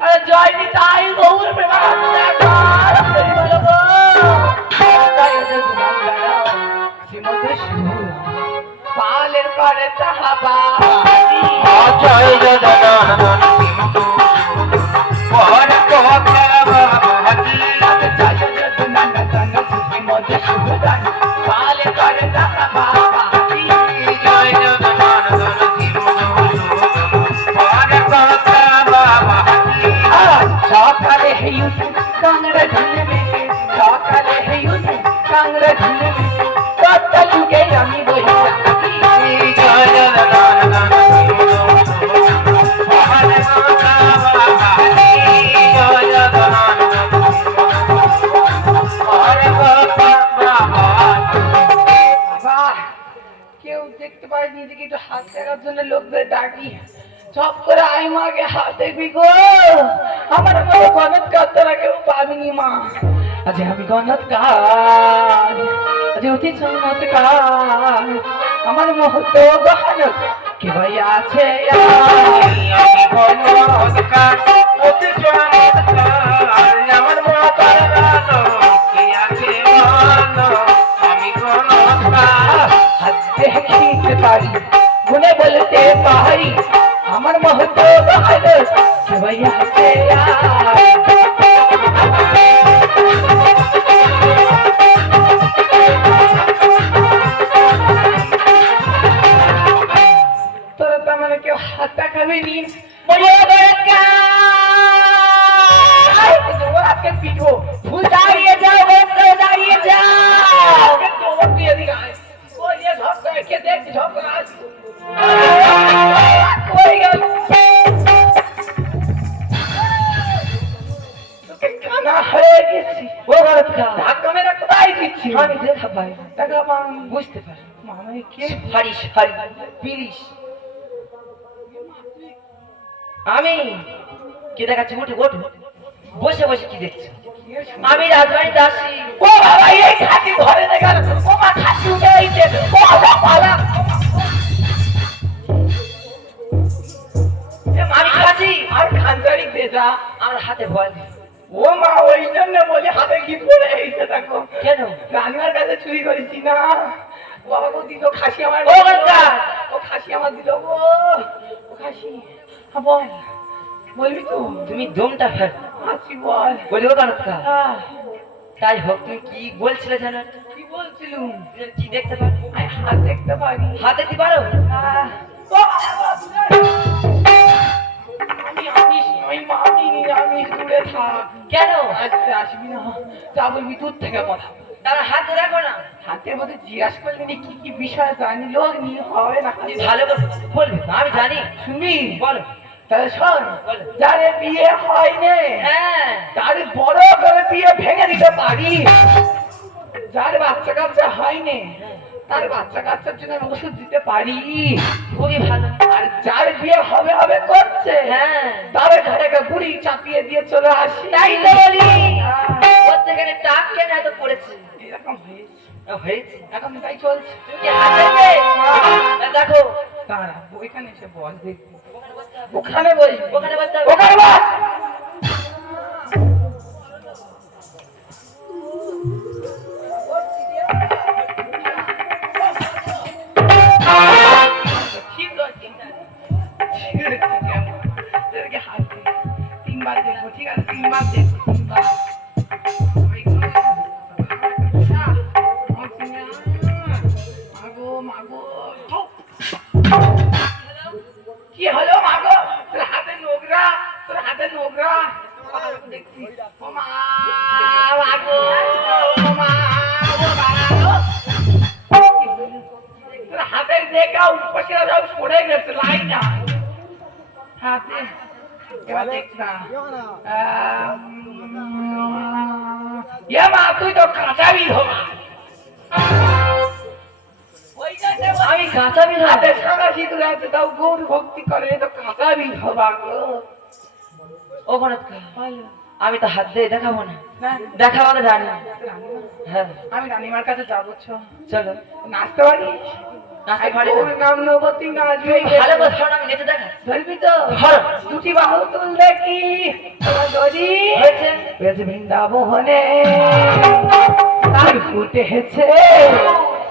আরে জয় নিতাই গৌর প্রেমানন্দ বলো গো জয় শ্রীমন্ত পালের করে তাহাবা জয় জগন্নাথ সিন্ধু পর কবি জয় জগন্নাথ শ্রীমন্ত সুদান পালের করে তাহাবা জয় জগন্নাথ সিন্ধু পর কবি সকালে হেয়ুত কাংড়া ঝুলে মেঘে সকালে হেয়ুত কাংড়া ঝুলে মেঘে কত যুগে আমি বহি থাকি জয় জগন্নাথ সিন্ধু পর কবি জয় জগন্নাথ বাবা কেউ দেখতে পায়নি যে একটু হাত দেখার জন্য লোকদের ডাকি সব করে আয় মাকে হাত দেখবি গো আমার মতো গণৎকার তোরা কেউ পাবিনি মা আজ আমি গণৎকার আজ অতি চমৎকার আমার মহত গহনত কে ভাই আছে আমি গণৎকার অতি চমৎকার আমার মাতার গান কে আছে বলো আমি গণৎকার হাত দেখিতে পারি গুনে বলতে পারি আমার মহত গহনত কে ভাই আছে তোরা তো মানে কেউ হাত দেখাবি নি আজকে পিঠো ফুল দাঁড়িয়ে যাও দাঁড়িয়ে যাও তোমার দিয়ে দিকে আয় ওই যে ঝপ করে কে দেখছি ঝপ করে আস কই গেল তোকে কানা হয়ে গেছি ও ভারত খা ধাক্কা মেরে কোথায় দিচ্ছি আমি দেখা পাই দেখা পাই বুঝতে পারি মানে কে হারিস হারি পিরিস আমি কি দেখাচ্ছি উঠে ওঠো বসে বসে কি দেখছি আমি রাজবাড়ি দাসী ও বাবা এই খাসি ধরে দেখা ও মা খাসি উঠে আইছে ও পালা আমি খাসি আর খানজারি দেজা আমার হাতে বল ও মা ওই জন্য বলে হাতে কি পড়ে এইছে দেখো কেন রানিমার কাছে চুরি করেছি না বাবা গো দিল খাসি আমার ও বাচ্চা ও খাসি আমার দিল গো ও খাসি বল বলবি তো তুমি দমটা ফেল আছি বল বলিও কানকা আহ, তাই হোক তুমি কি বলছিলে জানো কি বলছিলুম তুমি কি দেখতে পারো আমি হাত দেখতে পারি হাতে কি পারো আহ, ও বাবা, আমি দূরে থাক কেন আজকে আসবি না তা বলবি দূর থেকে কথা তারা হাতে রাখো না হাতের মধ্যে জিজ্ঞাসা করবি না কি কি বিষয় জানি লোক নিয়ে হবে না তুমি ভালো করে বলবে আমি জানি শুনবি বলো তাহলে শোন বলো। যারে বিয়ে হয়নি হ্যাঁ তার বড় করে বিয়ে ভেঙে দিতে পারি যার বাচ্চা কাচ্চা হয়নি তার বাচ্চা কাচ্চার জন্য আমি ওষুধ দিতে পারি খুবই ভালো আর যার বিয়ে হবে হবে করছে হ্যাঁ তার ঘরে একটা বুড়ি চাপিয়ে দিয়ে চলে আসি তাই তো বলি হ্যাঁ, প্রত্যেকের টাক কেন এত পড়েছে এরকম হয়েছে হয়েছে এখন তাই চলছে তুমি কি হাত দেখবে না, দেখো দাঁড়া ওইখানে এসে বল দেখবি ওখানে বসবি ওখানে বসতে হবে। ওখানে বস ঠিক আছে ঠিক আছে তোদেরকে হাত দিই তিনবার দেখবো ঠিক আছে তিনবার দেখবো তিনবার মাগো মাগো কি হলো মাগো তোর হাতে নোংরা তোর হাতে নোংরা দেখছি ও মা মাগো ও মা ও বাবা তোর হাতের দেখা উপরে সব সরে গেছে লাই না হাতে এবার দেখছি না মা তুই তো কাঁচাবি ধোবা আমি কাঁচা বিল হাতে সাদা সিঁদুর আছে তাও গৌর ভক্তি করে তো কাঁচাবি ধোবা গো ওখানে আমি তো হাত দিয়ে দেখাবো না না, দেখাবো না জানি রানীমা, হ্যাঁ আমি রানীমার কাছে যাবো চলো নাচতে পারিস নাচতে পারি না। ওর নাম নবতী নাচবে ভালো করে ধরো, আমি নেচে দেখা। ধরবি তো ধরো। দুটি বাহু তুল দেখি তোমার দড়ি হয়েছে? বেশ বৃন্দাবনে ফুল ফুটেছে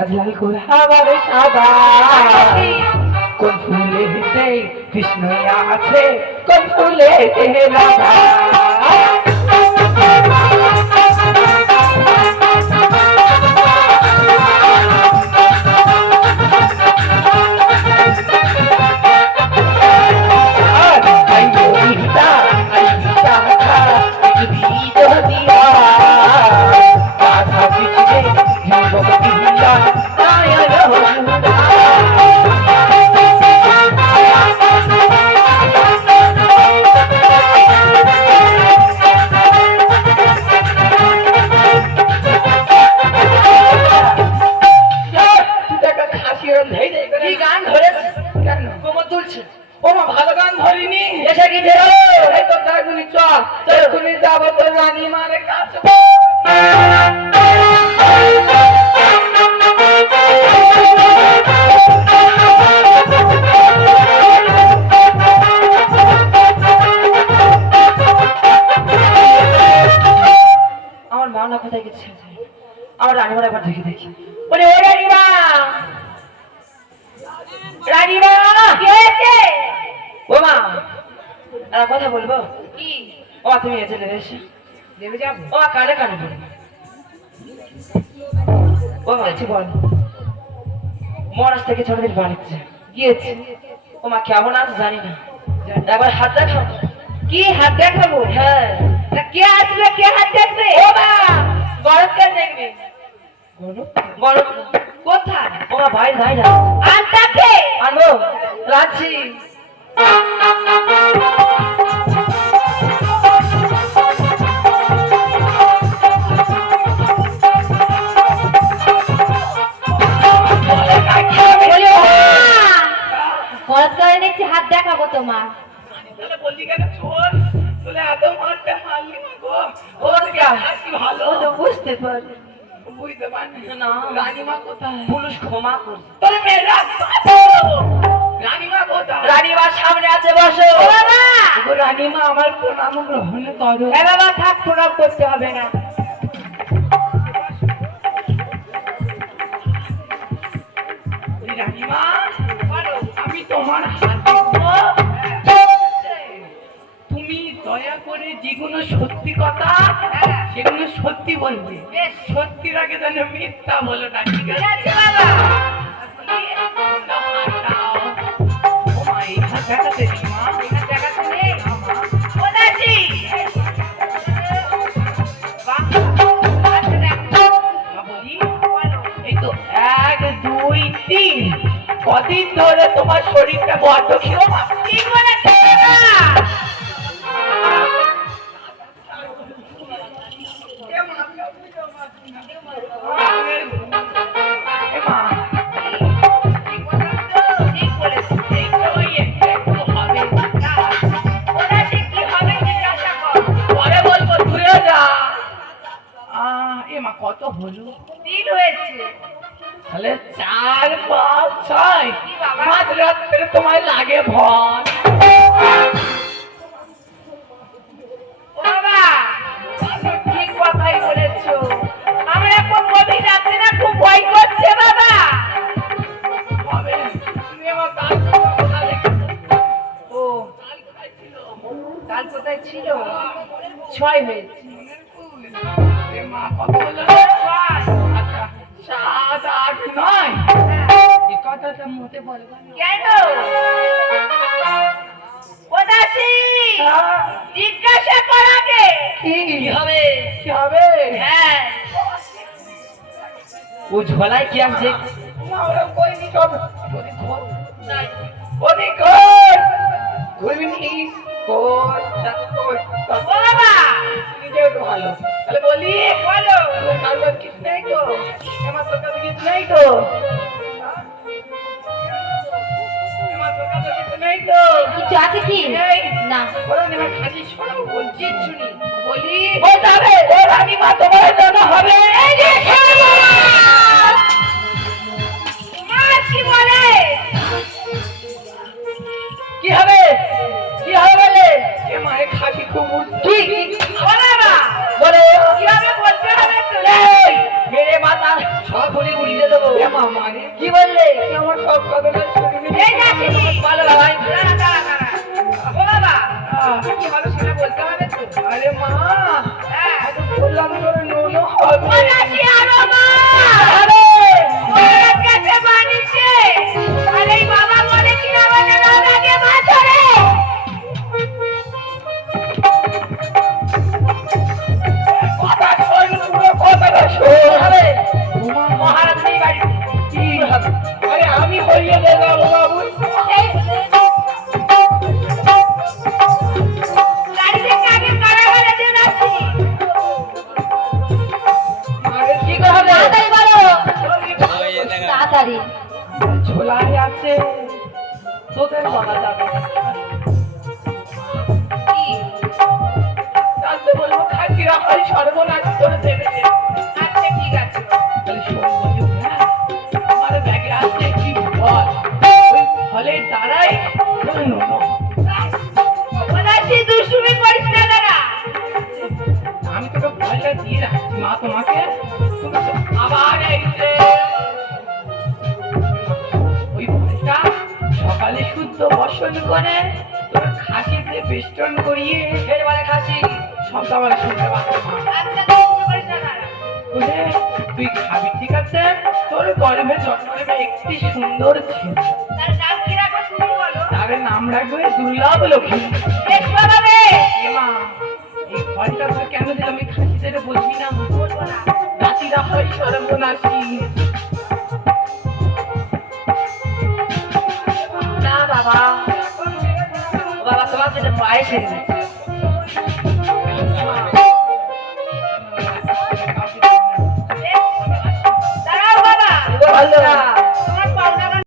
আজ লাল গোলাপ সাদা কোন ফুলেতে কৃষ্ণ আছে কোন ফুলেতে রাধা কি গান ধরেছে? কেন কোমর তুলছে। ও মা ভালো গান ধরিনি এসে কি ধরো? এই তো দাগুনি চল তুমি যাবো তো রানী মারে কাছে আমার মা না কোথায় গেছে? আমার রানীমার একবার দেখি দেখি। বলে ও রানীমা, রানীমা কি হয়েছে? ও মা, আর কথা বলবো কি? ও তুমি এসে এসে দেবে যাবো ও কানে কানে বলবো। ও মা কিছু বল। মহারাজ থেকে ছোটদের বাড়িতে গিয়েছে। ও মা কেমন আছে জানি না, একবার হাত দেখাও। কি হাত দেখাবো হ্যাঁ, তা কে আসবে কে হাত দেখবে ও মা গরম কেন দেখবে? গরম কোথায় ও মা ভাই ভাই না আর তাকে আনবো রাখছি। হাত দেখাবো তোমার। তাহলে বললি কেন চোর তোলে এত মারতে মারলি না গো ওর কে? হাসি ভালো ও তো বুঝতে পারি। বুঝতে পারলি না। রানীমা কোথায় পুলিশ ক্ষমা করছে। তোর মেয়েরা রানীমা কোথায় রানীমার সামনে আছে, বসো। ও বাবা, ও রানীমা আমার প্রণাম গ্রহণ করো এ বাবা থাক, প্রণাম করতে হবে না। রানীমা আমি তোমার হাত দেখবো তুমি দয়া করে যেগুলো সত্যি কথা সেগুলো সত্যি বলবে সত্যির আগে যেন মিথ্যা বলো না ঠিক আছে বাবা, ও মা এই হাত দেখাতে নেই মা এই হাত দেখাতে নেই ও দাদি, মা বলি এই তো 1 2 3 কদিন ধরে তোমার শরীরটা বড্ড ক্ষীণ ঠিক বলেছো বাবা। ঠিক বলেছো। ও দাদি, কি হবে জিজ্ঞাসা কর। কত হলো দিন হয়েছে। তাহলে 4 5 6 কি বাবা? মাঝ রাত্রে তোমায় লাগে ভয় ও বাবা, ঠিক কথাই বলেছো। আমার এখন গভীর রাত্রে না খুব ভয় করছে বাবা। হবে তুমি আমার কাল কোথায় রেখেছো ও, কাল কোথায় ছিল? 6 হয়েছে। এ মা কত হলো 6। আচ্ছা 7 8 9 এই কথাটা মোটে বলবা না কেন? ও দাসী, জিজ্ঞাসা কর আগে। কি কি হবে? কি হবে হ্যাঁ, ও ঝোলায় কি আছে? না ওরা কই নি সব ওদিক খোল ওদিক খোল ঘুরবি নি খোল খোল ও বাবা, নিজেও তো ভালো তাহলে বলি বলো। কারবার কিছু নেই তো আমার তো কাছে কিছু নেই তো আমার তো কাছে কিছু নেই তো কিছু আছে কি? এই না। ওরা নেমা খালি শোনাও বলছি শুনি বলি ও যাবে ও রানীমা তোমার জন্য হবে এই যে মা কি বলে? খুব ঠিক ও বাবা বলে কিভাবে বলতে হবে তো? এই, মেরে মাথা সব গুলি উড়িয়ে দেবো। এ মামা রে, কি বললে? তুই আমার সব কথাটা শুনবি? এই যাচ্ছি। বলো বাবাই। দাঁড়া, দাঁড়া, দাঁড়া। ও বাবা, কি হলো সেটা বলতে হবে তো? আরে মা, হ্যাঁ। আমি তো বললাম তোর নুনু হবে। ও যাচ্ছি আরো মা। আরে, ওর কাছে বানিয়েছে। আরে এই বাবা বলে কি না বলে না আগে মা ধরে। কথা শোন, পুরো কথাটা শোন। আরে, উমা, মহারাজ নেই বাড়ি। কি হবে? আরে আমি হইয়ে দেবো বাবু। গাড়ি থেকে আগে কারা হলে দিয়ে যাচ্ছি। আরে কি করে হবে? তাড়াতাড়ি ঝোলাই আছে, তোদের বাবা যাবে। তাতে বলবো খাসিরা হয় সর্বনাশ করে দেবে। আচ্ছা ঠিক আছে। তাহলে শোন বন্ধু, হ্যাঁ, আমার ব্যাগে আছে কি ফল, ওই ফলের দ্বারাই তোর নুনু। ও যাচ্ছি দুষ্টুমি করিস না দাঁড়া। আমি তোকে ফলটা দিয়ে রাখছি মা তোমাকে। তুমি তো আবার এইছে ওই ফলটা সকালে শুদ্ধ বর্ষণ করে তোর খাসিতে বেষ্টন করিয়ে ফের বলে খাসি। সবটা আমার শুনতে পাচ্ছি মা। আচ্ছা দুষ্টুমি করিস না দাঁড়া। বুঝলে? তুই খাবি ঠিক আছে, তোর গর্ভে জন্ম নেবে একটি সুন্দর ছেলে, তার নাম কি রাখবো তুমি বলো? তার নাম রাখবে দুর্লভ লক্ষ্মী। বেশ বাবা রে। এ মা, এই ফলটা তোর কেন দিলাম এই খাসিদের বলবি না? বলবো না। খাসিরা হয় সর্বনাশী। না বাবা, ও বাবা তোমার যেটা পায়ে ছেড়ে দিচ্ছে। মা,